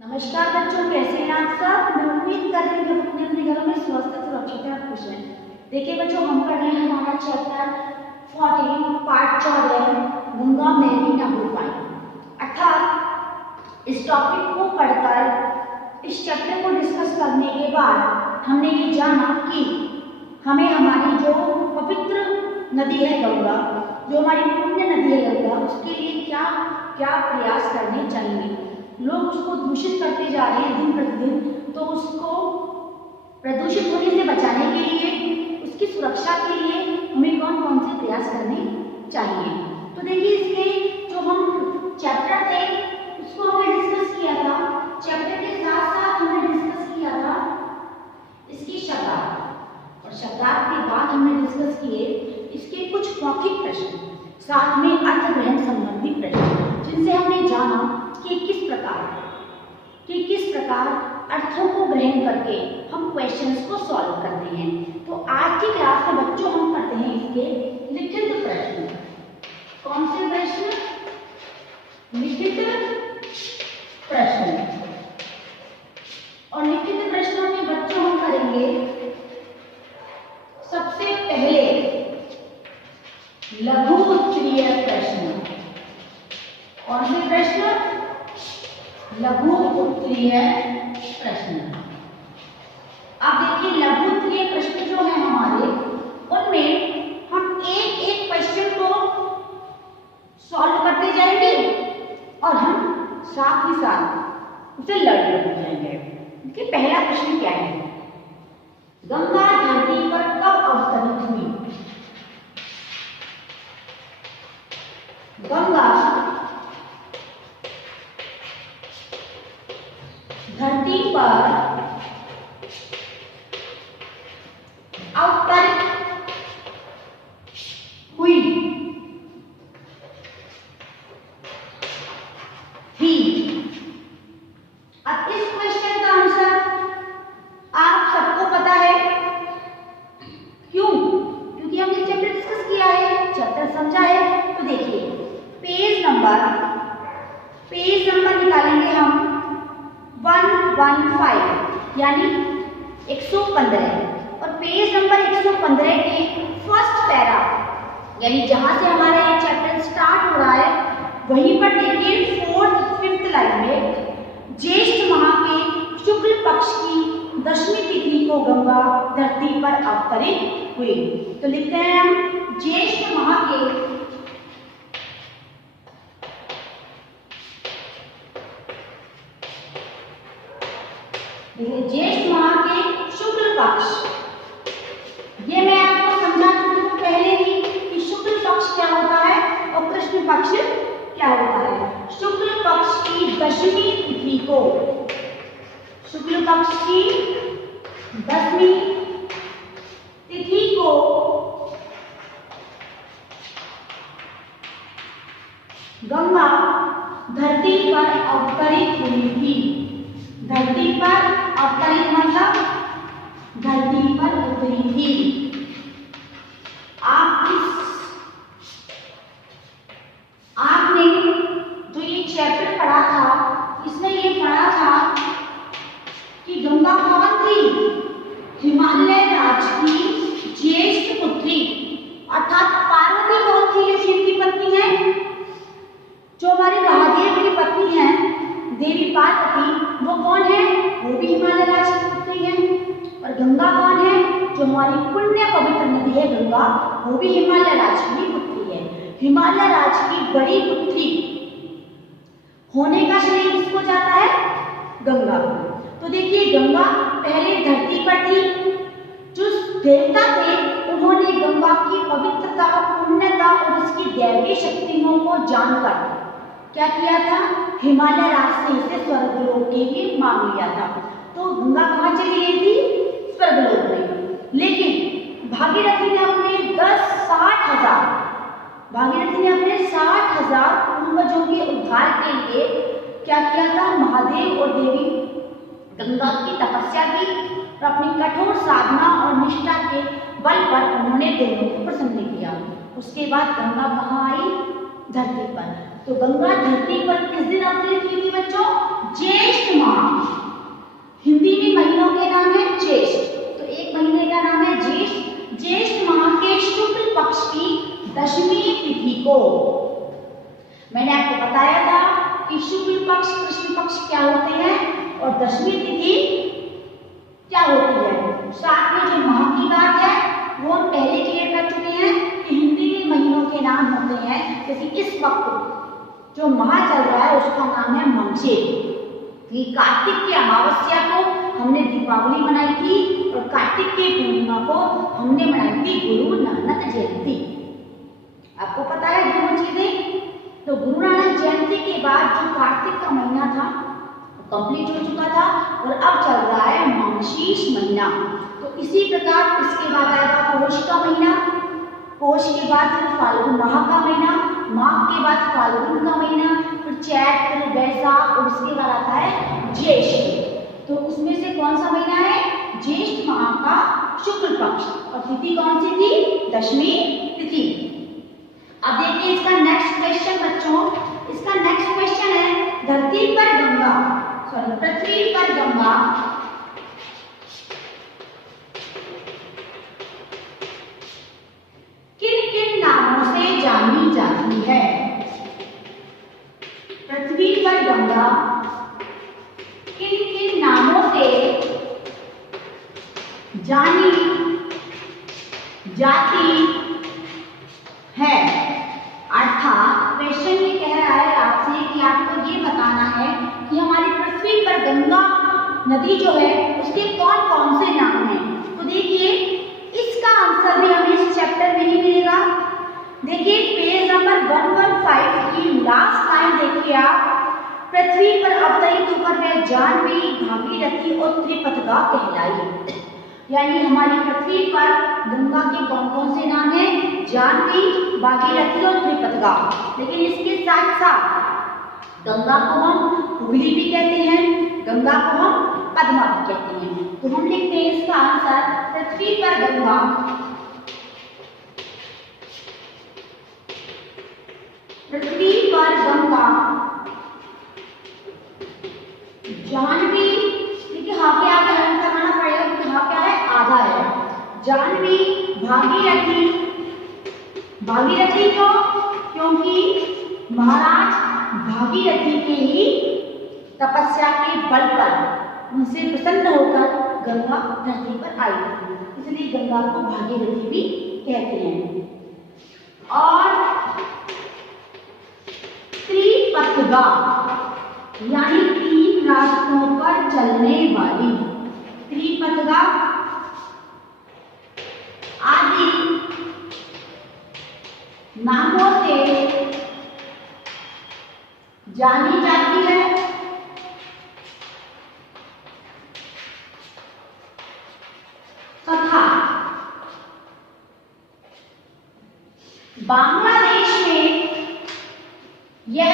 नमस्कार बच्चों, कैसे हैं आप सब। मैं उम्मीद कर रही हूँ अपने अपने घरों में स्वस्थ सुरक्षित और खुश हैं। देखिए बच्चों, हम पढ़ रहे हैं हमारा चैप्टर 14 पार्ट 14 गंगा मैली न हो पाई। अर्थात इस टॉपिक को पढ़कर, इस चैप्टर को डिस्कस करने के बाद हमने ये जाना कि हमें हमारी जो पवित्र नदी है गंगा, जो हमारी पुण्य नदी है गंगा, उसके लिए क्या क्या प्रयास करने चाहिए। लोग उसको दूषित करते जा रहे हैं दिन प्रतिदिन, तो उसको प्रदूषित होने से बचाने के लिए, उसकी सुरक्षा के लिए हमें कौन कौन से प्रयास करने चाहिए। तो देखिए, इसके जो हम चैप्टर थे उसको हमने डिस्कस किया था। चैप्टर के साथ साथ हमने डिस्कस किया था इसकी शब्दार्थ, और शब्दार्थ के बाद हमने डिस्कस किए इसके कुछ मौखिक प्रश्न, साथ में अर्थ ग्रहण संबंधी प्रश्न, जिनसे हमने जाना कि किस प्रकार अर्थों को ग्रहण करके हम क्वेश्चंस को सॉल्व करते हैं। तो आज की क्लास में बच्चों हम करते हैं इसके लिखित प्रश्न। कौन से प्रश्न? लिखित प्रश्न। और लिखित प्रश्नों में बच्चों हम करेंगे सबसे पहले लघु उत्तरीय प्रश्न। कौन से प्रश्न? लघु उत्तरीय प्रश्न। अब देखिए, लघु उत्तरीय प्रश्न जो है हमारे, उनमें हम एक एक क्वेश्चन को सॉल्व करते जाएंगे और हम साथ ही साथ उसे लर्न करते जाएंगे। देखिए, पहला प्रश्न क्या है? गंगा धरती पर कब अवतरित हुई? गंगा धरती पर अवतरित हुई थी। अब इस क्वेश्चन का आंसर आप सबको पता है। क्यों? क्योंकि हमने चैप्टर डिस्कस किया है, चैप्टर समझा है। तो देखिए, पेज नंबर निकालेंगे हम 115 यानी 115, और पेज नंबर 115 के फर्स्ट पैरा यानी जहां से हमारा ये चैप्टर स्टार्ट हो रहा है, वहीं पर देखिए 4th 5th लाइन में ज्येष्ठ माह के शुक्ल पक्ष की 10वीं तिथि को गंगा धरती पर अवतरित हुई। तो लिखते हैं हम ज्येष्ठ माह के ज्येष्ठ माह के शुक्ल पक्ष। ये मैं आपको समझा चुकी हूँ पहले ही कि शुक्ल पक्ष क्या होता है और कृष्ण पक्ष क्या होता है। शुक्ल पक्ष की 10वीं तिथि को, शुक्ल पक्ष की 10वीं तिथि को गंगा धरती पर अवतरित हुई थी। धरती पर अवतरित मतलब धरती पर उतरी थी। आपने जो ये चैप्टर पढ़ा था, इसमें ये पढ़ा था कि गंगा कौन थी? हिमालय राज की ज्येष्ठ पुत्री, अर्थात पार्वती कौन थी? जो शिव की पत्नी है, जो हमारी महादेव की पत्नी है देवी पार्वती, वो कौन है? वो भी हिमालय राज की पुत्री है। और गंगा कौन है? जो हमारी पुण्य पवित्र नदी है गंगा, वो भी हिमालय राज की पुत्री है। हिमालय राज की बड़ी पुत्री होने का श्रेय किसको जाता है? गंगा को। तो देखिए, गंगा पहले धरती पर थी। जो देवता थे उन्होंने गंगा की पवित्रता, पुण्यता और उसकी दैवीय शक्तियों को जानकर क्या किया था? हिमालय राज से इसे स्वर्गलोक के लिए मांग लिया था। तो गंगा कहाँ चली गई थी? स्वर्गलोक में। लेकिन भागीरथी ने अपने 60,000 पूर्वजों के उद्धार के लिए क्या किया था? महादेव और देवी गंगा की तपस्या की, और अपनी कठोर साधना और निष्ठा के बल पर उन्होंने दोनों को प्रसन्न किया। उसके बाद गंगा कहाँ आई? धरती पर। तो गंगा धरती पर किस दिन अवतरित हुई थी बच्चों? ज्येष्ठ माह। हिंदी में महीनों के नाम है ज्येष्ठ, तो एक महीने का नाम है ज्येष्ठ। ज्येष्ठ माह के शुक्ल पक्ष की 10वीं तिथि को, मैंने आपको बताया था कि शुक्ल पक्ष कृष्ण पक्ष क्या होते हैं और 10वीं तिथि क्या होती है। साथ में जो माह की बात है वो हम पहले क्लियर कर चुके हैं कि हिंदी में महीनों के नाम होते हैं। जैसे इस वक्त जो माह चल रहा है उसका नाम है मंगशिर। कार्तिक की अमावस्या को हमने दीपावली मनाई थी और कार्तिक की पूर्णिमा को हमने मनाई थी गुरु नानक जयंती। आपको पता है दोनों चीजें। तो गुरु नानक जयंती के बाद जो कार्तिक का महीना था कंप्लीट हो चुका था और अब चल रहा है मार्गशीर्ष महीना। तो इसी प्रकार इसके बाद आएगा पौष का महीना, पौष के बाद फिर फाल्गुन माह का महीना, माह के बाद फाल्गुन का महीना, फिर चैत्र बैसाख और उसके बाद आता है ज्येष्ठ। तो उसमें से कौन सा महीना है? ज्येष्ठ माह का शुक्ल पक्ष और तिथि कौन सी थी? 10वीं तिथि। अब देखिए इसका नेक्स्ट क्वेश्चन बच्चों, इसका नेक्स्ट क्वेश्चन है धरती पर गंगा, सॉरी पृथ्वी पर गंगा किन किन नामों से जानी जाती है? पृथ्वी पर गंगा किन किन नामों से जानी जाती है? अर्थात क्वेश्चन ये कह रहा है आपसे कि आपको ये बताना है कि हमारी पृथ्वी पर गंगा नदी जो है उसके कौन कौन से नाम हैं। तो देखिए इसका आंसर भी हमें इस चैप्टर में ही मिलेगा। देखिए पेज नंबर 115 की लास्ट लाइन देखिए आप, पृथ्वी पर अवतरित होकर वह जाह्नवी, भागीरथी और त्रिपथगा कहलाई। यानी हमारी पृथ्वी पर गंगा के कौन कौन से नाम हैं? जाह्नवी, भागीरथी और त्रिपथगा। लेकिन इसके साथ साथ गंगा को हम हुगली भी कहते हैं, गंगा को हम पद्मा भी कहते हैं। तो हम लिखते हैं इसका आंसर पृथ्वी पर गंगा पृथ्वी पर गंगा जाह्नवी, देखिए हाँ के आगे हल करना पड़ेगा क्योंकि हाँ क्या है? आधा है। जाह्नवी, भागीरथी, भागीरथी को क्योंकि महाराज भागीरथी के ही तपस्या के बल पर उनसे प्रसन्न होकर गंगा धरती पर आई थी, इसलिए गंगा को भागीरथी भी कहते हैं। और त्रिपथगा यानी 3 रास्तों पर चलने वाली, त्रिपथगा आदि नामों से जानी जाती है। तथा बांग्लादेश में यह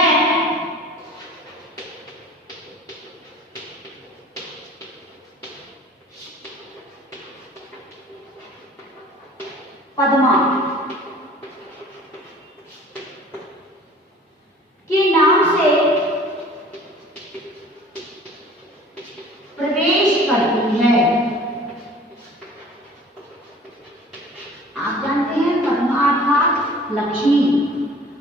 पद्मा के नाम से प्रवेश करती है। आप जानते हैं पद्मा अर्थात लक्ष्मी,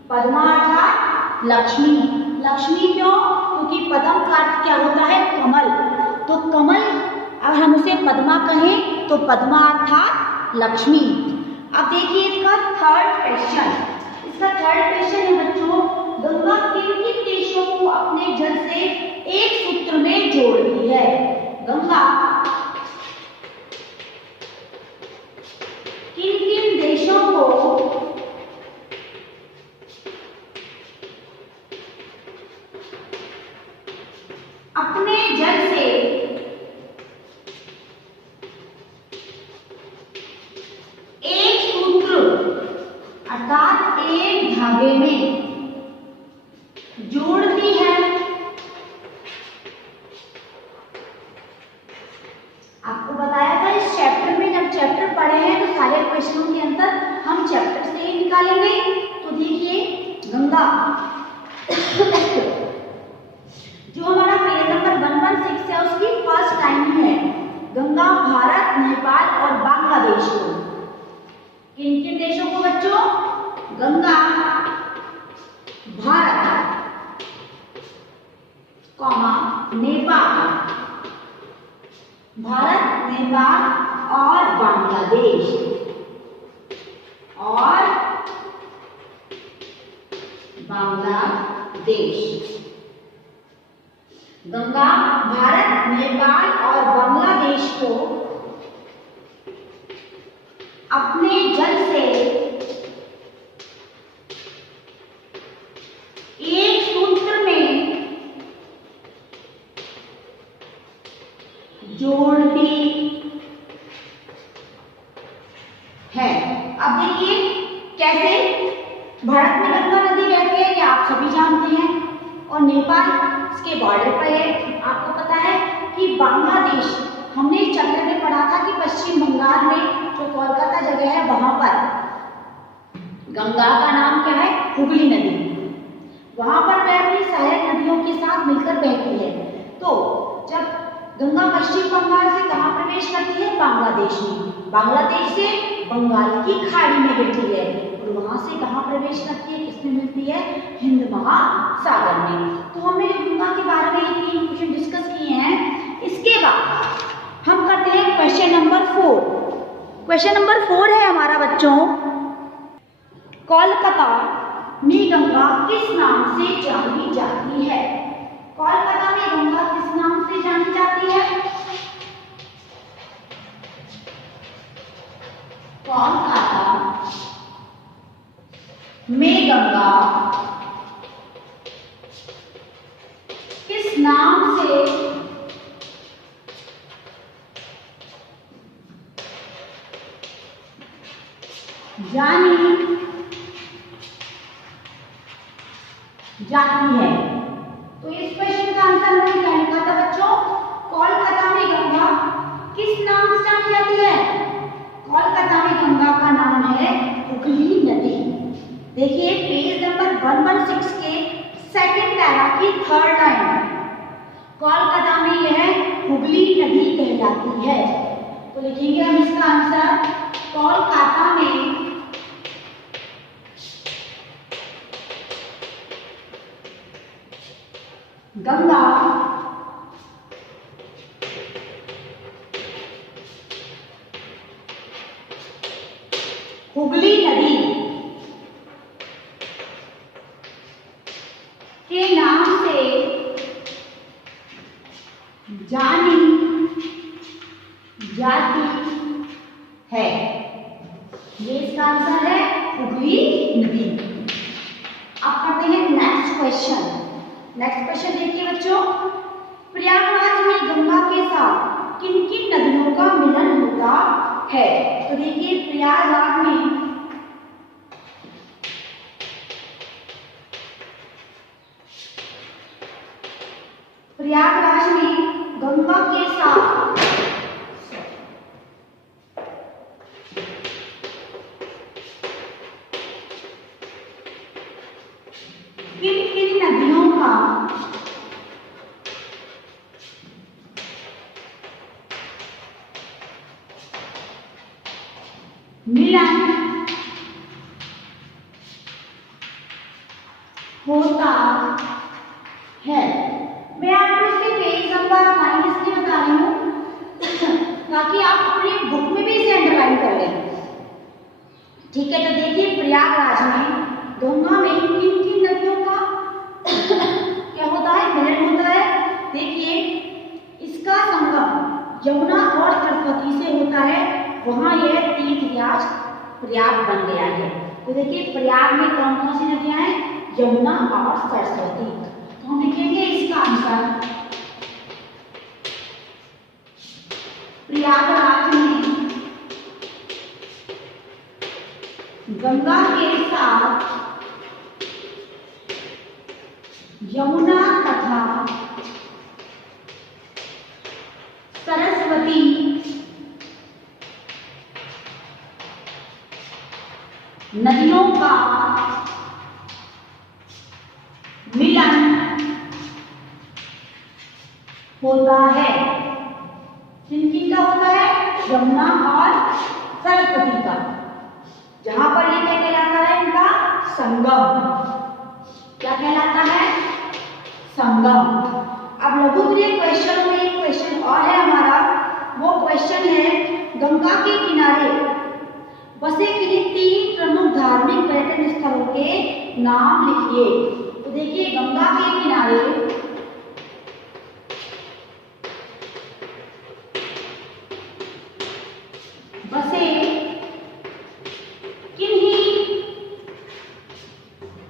पद्मा अर्थात लक्ष्मी। लक्ष्मी क्यों? क्योंकि पद्म का अर्थ क्या होता है? कमल। तो कमल अगर हम उसे पद्मा कहें तो पद्मा अर्थात लक्ष्मी। अब देखिए इसका थर्ड क्वेश्चन, इसका थर्ड क्वेश्चन है बच्चों, गंगा किन किन देशों को अपने जल से एक सूत्र में जोड़ती है? गंगा किन किन देशों को अपने जल से एक सूत्र अर्थात एक धागे में जोड़ती है? आपको बताया था इस चैप्टर में, जब चैप्टर पढ़े हैं तो सारे क्वेश्चनों के अंतर हम चैप्टर से ही निकालेंगे। तो देखिए गंगा गंगा भारत, कॉमा नेपाल, भारत, नेपाल और बांग्लादेश, गंगा भारत, नेपाल और बांग्लादेश को अपने जल से एक सूत्र में जोड़ती है। अब देखिए कैसे भारत में गंगा नदी बहती है, ये आप सभी जानते हैं, और नेपाल इसके बॉर्डर पर है। आपको पता है कि बांग्लादेश, हमने चैप्टर में पढ़ा था कि पश्चिम बंगाल में जो कोलकाता जगह है वहां पर गंगा का नाम क्या है, हुगली नदी, वहां पर वह अपनी सहायक नदियों के साथ मिलकर बहती है। तो जब गंगा पश्चिम बंगाल से कहां प्रवेश करती है, बांग्लादेश में, बांग्लादेश से बंगाल की खाड़ी में बहती है, और वहां से कहां प्रवेश करती है, किसमें मिलती है, हिंद महासागर में। तो हमने गंगा के बारे में ये 3 क्वेश्चन डिस्कस किए हैं। इसके बाद हम करते हैं क्वेश्चन नंबर 4। क्वेश्चन नंबर 4 है हमारा बच्चों, कोलकाता में गंगा किस नाम से जानी जाती है? कोलकाता में गंगा किस नाम से जानी जाती है? कोलकाता में गंगा किस नाम से जानी जाती है? तो इस क्वेश्चन का आंसर मैंने क्या लिखा था बच्चों, कोलकाता में गंगा किस नाम से जानी जाती है? कोलकाता में गंगा का नाम है हुगली नदी। देखिए पेज नंबर 116 के सेकंड पैरा की 3rd लाइन, कोलकाता में यह हुगली नदी कहलाती है। तो लिखेंगे हम इसका आंसर, कोलकाता में गंगा हुगली नदी के नाम से जानी जाती है। ये इसका आंसर है, हुगली नदी। अब करते हैं नेक्स्ट क्वेश्चन। नेक्स्ट क्वेश्चन देखिए बच्चों, प्रयागराज में गंगा के साथ किन किन नदियों का मिलन होता है? तो देखिए प्रयागराज में गंगा के साथ किन किन नदियों का मिलन होता है? मैं आपको इसके पेज नंबर फाइन इसलिए बता रही हूँ ताकि आप अपनी बुक में भी इसे अंडरलाइन कर लें। ठीक है, तो देखिए प्रयागराज में गंगा में किन किन नदियों का क्या होता है, मिलन होता है। देखिए इसका संगम यमुना और सरस्वती से होता है, वहां यह तीर्थयाज प्रयाग बन गया है। तो देखिए प्रयाग में कौन कौन सी नदियां हैं, यमुना और सरस्वती। तो हम लिखेंगे इसका आंसर, प्रयागराज में गंगा के साथ यमुना तथा सरस्वती नदियों का मिलन होता है। किन का होता है, यमुना और सरस्वती का। जहां पर ये क्या कहलाता है, इनका संगम। क्या कहलाता है? संगम। अब लघुगृह क्वेश्चन में एक क्वेश्चन और है हमारा, वो क्वेश्चन है गंगा के किनारे बसे किन्हीं 3 प्रमुख धार्मिक पर्यटन स्थलों के नाम लिखिए। तो देखिए गंगा के किनारे बसे किन्हीं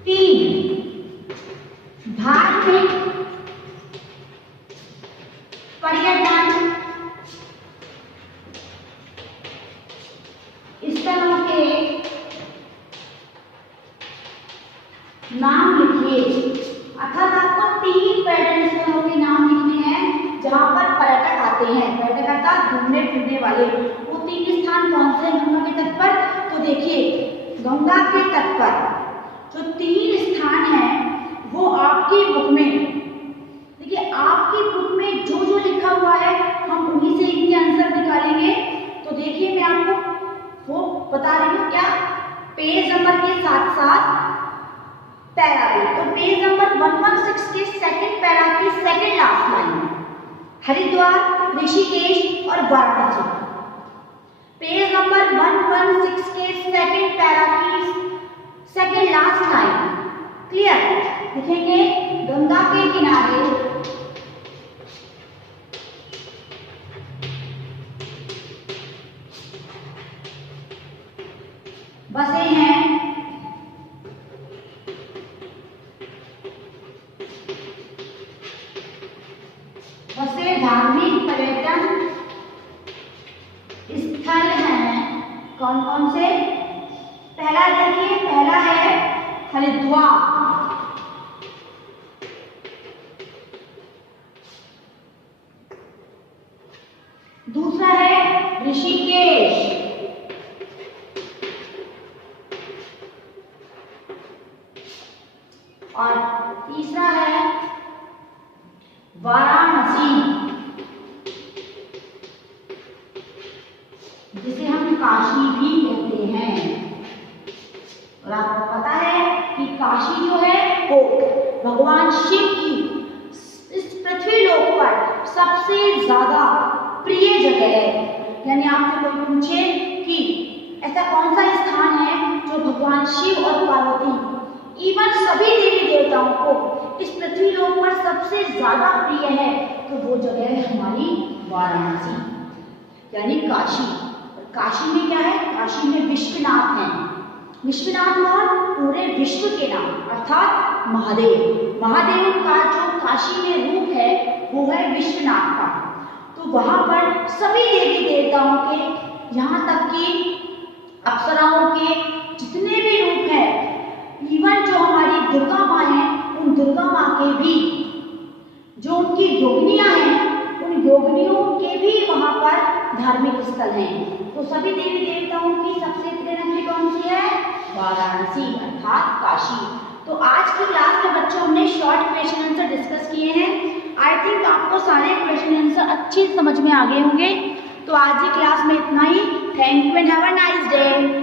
3 धार्मिक पर्यटन स्थलों के नाम लिखिए। अर्थात आपको 3 पर्यटन स्थलों के नाम लिखने हैं जहां पर पर्यटक आते हैं। पर्यटक अर्थात घूमने फिरने वाले। वो 3 स्थान कौन से हैं गंगा के तट पर? तो देखिए गंगा के तट पर जो 3 स्थान हैं वो आपकी बुक में, देखिए आपकी बुक में जो जो लिखा हुआ है हम उन्हीं से इनके आंसर निकालेंगे। तो देखिए मैं आपको वो बता रही हूँ, क्या पेज नंबर के साथ साथ पैरा भी। तो पेज नंबर 116 के सेकंड पैरा की second last line, Haridwar, Rishikesh और वाराणसी। पेज नंबर 116 के सेकंड पैरा की सेकंड लास्ट लाइन, क्लियर? लिखेंगे गंगा के किनारे बसे हैं बसे धार्मिक पर्यटन स्थल हैं। कौन कौन से? पहला देखिए, पहला है हरिद्वार, दूसरा है ऋषिकेश, और तीसरा है वाराणसी, जिसे हम काशी भी कहते हैं। और आपको पता है कि काशी जो है वो भगवान शिव की इस पृथ्वी लोक पर सबसे ज्यादा प्रिय जगह है। यानी आपसे कोई पूछे कि ऐसा कौन सा स्थान है जो भगवान शिव और पार्वती इवन सभी देवी देवताओं को इस पृथ्वी लोक पर सबसे ज्यादा प्रिय है, तो वो जगह है हमारी वाराणसी यानी काशी। काशी में क्या है? काशी में विश्वनाथ हैं। विश्वनाथ और पूरे विश्व के नाम अर्थात महादेव। महादेव का जो काशी में रूप है वो है विश्वनाथ का। तो वहां पर सभी देवी देवताओं के, यहाँ तक कि अप्सराओं के जितने भी रूप हैं, इवन जो हमारी दुर्गा माँ है, उन दुर्गा माँ के भी जो उनकी योगिनियां हैं, उन योगिनियों के भी वहां पर धार्मिक स्थल हैं। तो सभी देवी देवताओं की सबसे प्रिय नगरी कौन सी है? वाराणसी अर्थात काशी। तो आज की क्लास में बच्चों हमने शॉर्ट क्वेश्चन आंसर डिस्कस किए हैं। आई थिंक आपको सारे क्वेश्चन आंसर अच्छी समझ में आ गए होंगे। तो आज की क्लास में इतना ही। Thank you and have a nice day.